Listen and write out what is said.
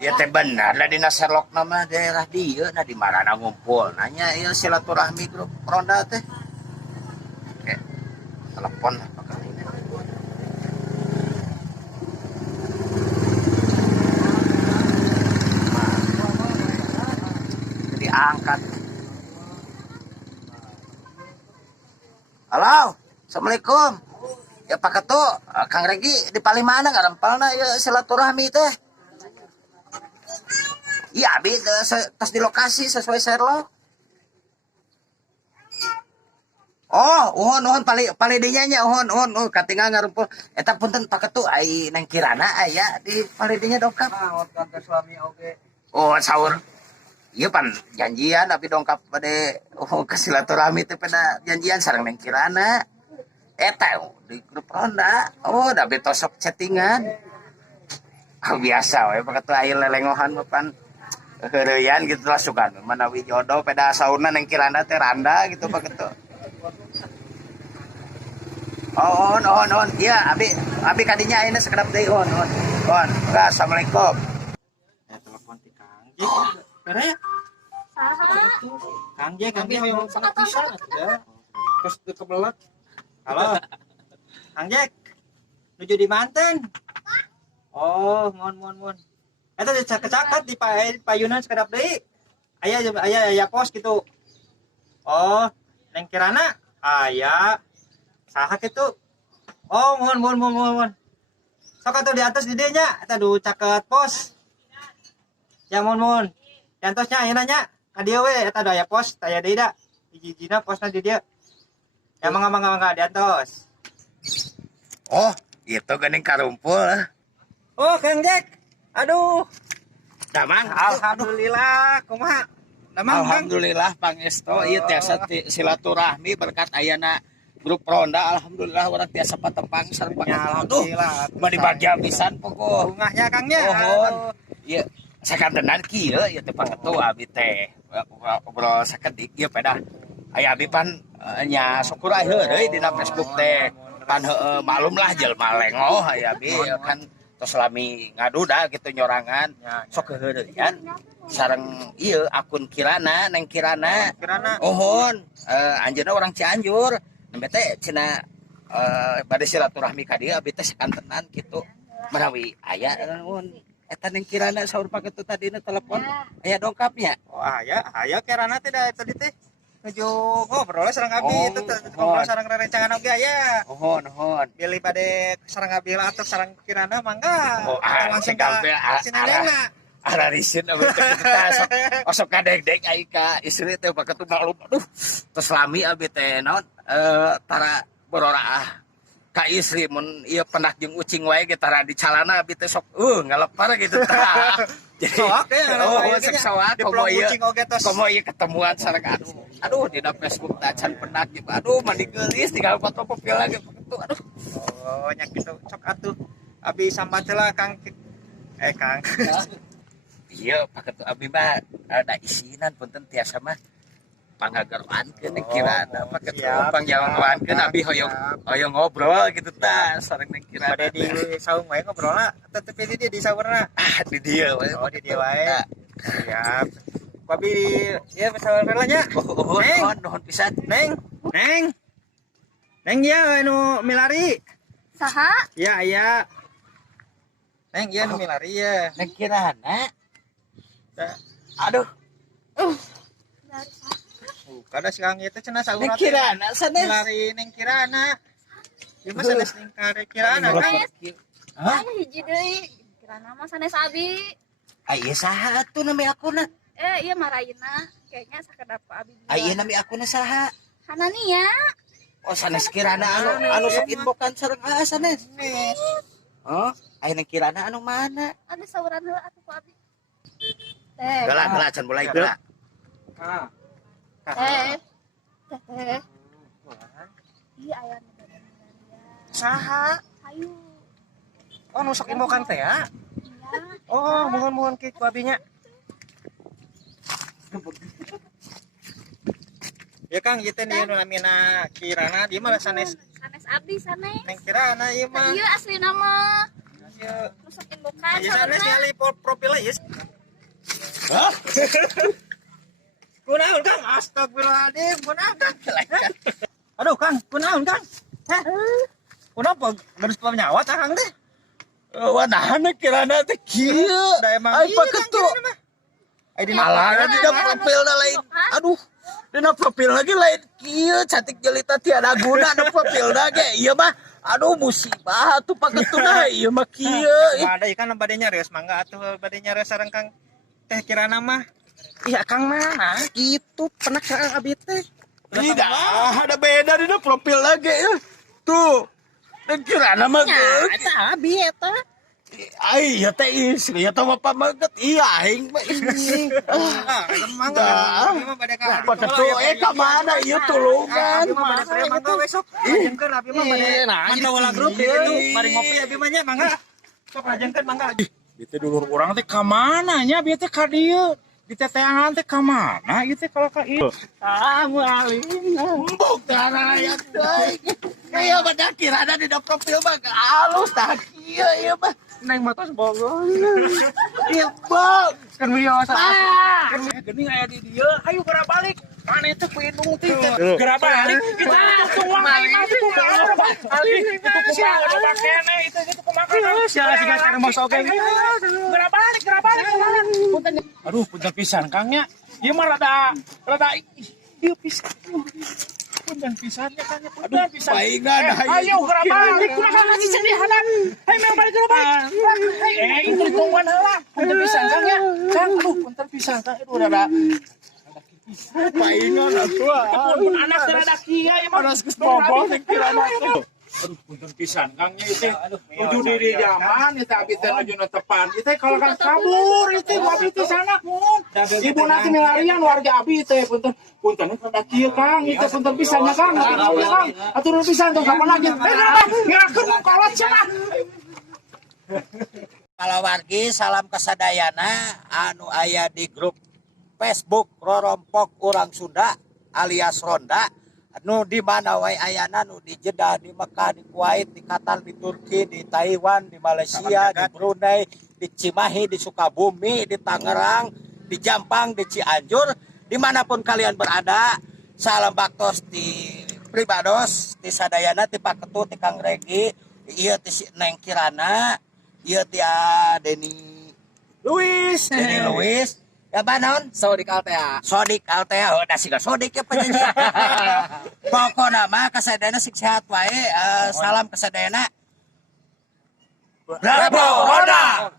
Ya teh benar lah dina Sherlock nama daerah dia nah di mana ngumpul nanya ya silaturahmi grup ronda teh. Oke, telepon lah pakai ini. Jadi angkat. Halo, assalamualaikum. Ya Pak Ketu, Kang Regi di Palimana ngarempelna ya silaturahmi teh. Iya, abi tos di lokasi sesuai Sherlock. Oh, uhun pali dinya nya uhun katingal ngarumpul. Eta punten Pak Ketu ai nang kirana aya di pali dinya dongkap. Ah, ke suami oge. Oh, saur. Iya pan janjian tapi dongkap pada ke silaturahmi teh pada janjian sareng nang kirana. Eta di grup ronda. Oh, da betosok chattingan. Oh, biasa we Pak Ketu aya lelengohan mah pan. Heureuyan gitu lah sugan manawi jodoh pada sauna nang kirana teh randa gitu Pak Ketu. Oh, on. Iya, abi kadinya ayeuna sakedap deui on. Assalamualaikum. Ya telepon ti Kang Jek. Kere ya? Kang Jek hoyong sangat pisan ya. Terus kebelet. Halo. Kang Jek. Nuju di manten. Oh, mon. Eta caket di payunan sakedap deui. Aya pos gitu. Oh, neng kirana aya saha kitu. Oh, mohon. Sok atuh di atas di dieu nya, eta du caket pos. Ya mohon. Di antosnya ayeuna nya. Ka dieu we eta aya pos, aya deui da. Hiji-hijina posna di dieu. Ya mangga di antos. Oh, itu geuning karumpul. Oh, Kang Jek. Aduh. Damang. Alhamdulillah, kumaha? Damang, Kang. Alhamdulillah pangesto ieu tiasa silaturahmi berkat ayana grup ronda. Alhamdulillah urang tiasa patepang sareng Ya, alhamdulillah. Mah dibagi abisan pokok. Bungahnya Kangnya. Pohon. Ieu sakantenan kieu ieu teh Pak Ketu abi teh. Ngobrol sakedik ieu pada aya abi pan nya syukur heureuy dina Facebook teh. Pan heueuh maklum lah jelema lengoh aya abi kan tos lami ngaduda gitu nyorangan. Sok heureuyan sareng ieu akun Kirana neng Kirana. Ohon anjeunna orang Cianjur. Nembe teh cenah bade silaturahmi ka dieu abi teh sakantenan kitu. Menawi aya nuhun eta neng Kirana saur Pak Ketu tadina telepon aya dongkapnya. Oh, aya Kirana teh da tadi teh. Nuju ngobrol sareng abi itu ngobrol sareng rerencangan oge aya. Ohon. Pilih bade sareng abi lah atau sareng Kirana mangga. Oh, langsung gampe sinenengna. Ararisin abi teh kita sok kadeg-deg ai ka istri teh Pak Ketu maklum. Aduh, tos lami abi teh naon tara bororaah ka istri mun ieu pendak jeung ucing wae ge tara di calana abi teh sok ngalepar gitu tah. Jadi soak komo ieu ketemuan sareng aduh dina Facebook teh can pendak gitu. Aduh mandi geulis tinggal foto profil lagi Pak Ketu. Aduh. Oh, nya kitu sok atuh abi sambat heula Kang. Kang. Iya Pak Ketu abi mah ada isinan punten tiasa mah pangagaroankeun kirana Pak Ketu pangjawabankeun abi hoyong ngobrol gitu tah sareng neng kirana Bade di saung wae ngobrolna tetep di dieu di saurna. di dieu we. Oh, di dieu wae. Siap. Abi ieu saurna nya. Nuhun pisan. Neng ya anu milari. Saha? Ya aya. Neng ya anu milari ya. Neng kirana. Aduh. Kada si Kang ieu teh cenah saurna. Neng kirana sanes. Milari neng kirana. Ieu mah sanes neng kirana kan. Hah? Hiji deui. Kirana mah sanes abi. Ieu saha atuh nami akuna? Iya Marayna. Kayaknya sakedap abi. Ieu nami akuna saha? Hanania. Oh sanes kirana anu sok inbokan sareng sanes. Oh, aya neng kirana anu mana? Ada sauran heula atuh ku abi. Gala can mulai gala. Teh. Iya aya nu Saha? Ayo. Oh, nu sok inbokan teh ya. Iya. Oh, mohon ki ku abinya. Ya Kang, ieu teh nu namina Kirana, dieu mah sanes sanes abi sanes. neng Kirana ieu mah. Iya asli nama. Ieu Rusakin Bukan Ya sana sebenarnya. sekali profil ya. Hah? Kunaon Kang? Astagfirullahaladzim, kunaon Kang? Aduh Kang, kunaon Kang? Heh. Kenapa? Harus penyawa Kang teh? Wadahana kirana teh kieu. Da emang Ai iya, paketu. Kang, kirana mah. Ai dina Alah, dina Iya, profilna lain. Aduh, dina profil lagi lain kieu cantik jelita tiada guna na profilna ge. Ieu mah aduh musibah atuh paketuna ieu mah kieu. Ada ikan bade nyareus mangga atuh bade nyareus sareng Kang teh kirana mah. Iya Kang mana? Gitu pernah Kang abi teh. Tidak, ada beda dina profil lagi ya. Tuh. Dan kirana mah geuk. Eta abi eta. Ai ya teh istri ya teh bapak maget iya aing mah ini. Mangga. Abi mah bade ka. Paketu ka mana ieu tulungan. Abi mah bade saya mangga besok. Lajengkeun abi mah bade. Mantau ulah grup di kitu bari ngopi abi mah nya mangga. Sok lajengkeun mangga. Itu dulur orang teh ka mana nya bieu teh ka dieu di teteangan teh ka mana ieu teh kalau ka ieu Mualim. Embuk darah ya teh. Kayak pada kirana dina profil mah halus tah kieu ieu mah. Neng matos bogo. Ieu bang. Kan wios. geuning aya di dieu ayo geura balik mana teh ku indung teh geura balik kita tuang ai masuk balik itu kumaha udah pakene itu gitu kumaha Sia siga kana masuk oge. geura balik punten aduh punten pisan Kang nya ieu mah rada ieu pisan punten pisannya Kang nya punten pisan Paingan ayo geura balik kumaha lagi sedihanan hai memang balik geura balik itu tungguan heula punten pisan Kang nya Kang aduh punten pisan Kang aduh rada paingan atuh. pun anak rada kieu ya mah Anas geus boboh teh kirana tuh. aduh punten pisan Kang nya itu nuju diri zaman itu abi teh nuju na tepan itu kalau kan kabur itu abi teh sana mun ibu nanti milarian warga abi teh punten rada kieu Kang itu punten pisan nya Kang atur pisan tong kapan lagi ngirakeun kolot cenah Kalau wargi salam kasadayana anu aya di grup Facebook Rorompok Urang Sunda alias Ronda nu di mana wae ayana nu di Jeddah, di Mekah, di Kuwait, di Qatar, di Turki, di Taiwan, di Malaysia, di Brunei, di Cimahi, di Sukabumi, di Tangerang, di Jampang, di Cianjur, dimanapun kalian berada. Salam baktos di pribados, di sadayana, di Paketu, di Kang Regi, ieu ti si Neng Kirana, ieu ti Deni Luis. Ya banon Sodik altea. Sodik altea oh da siga sodik ya penyanyi. Pokona mah kasadayana sik sehat wae. Salam kasadayana. Bravo Ronda.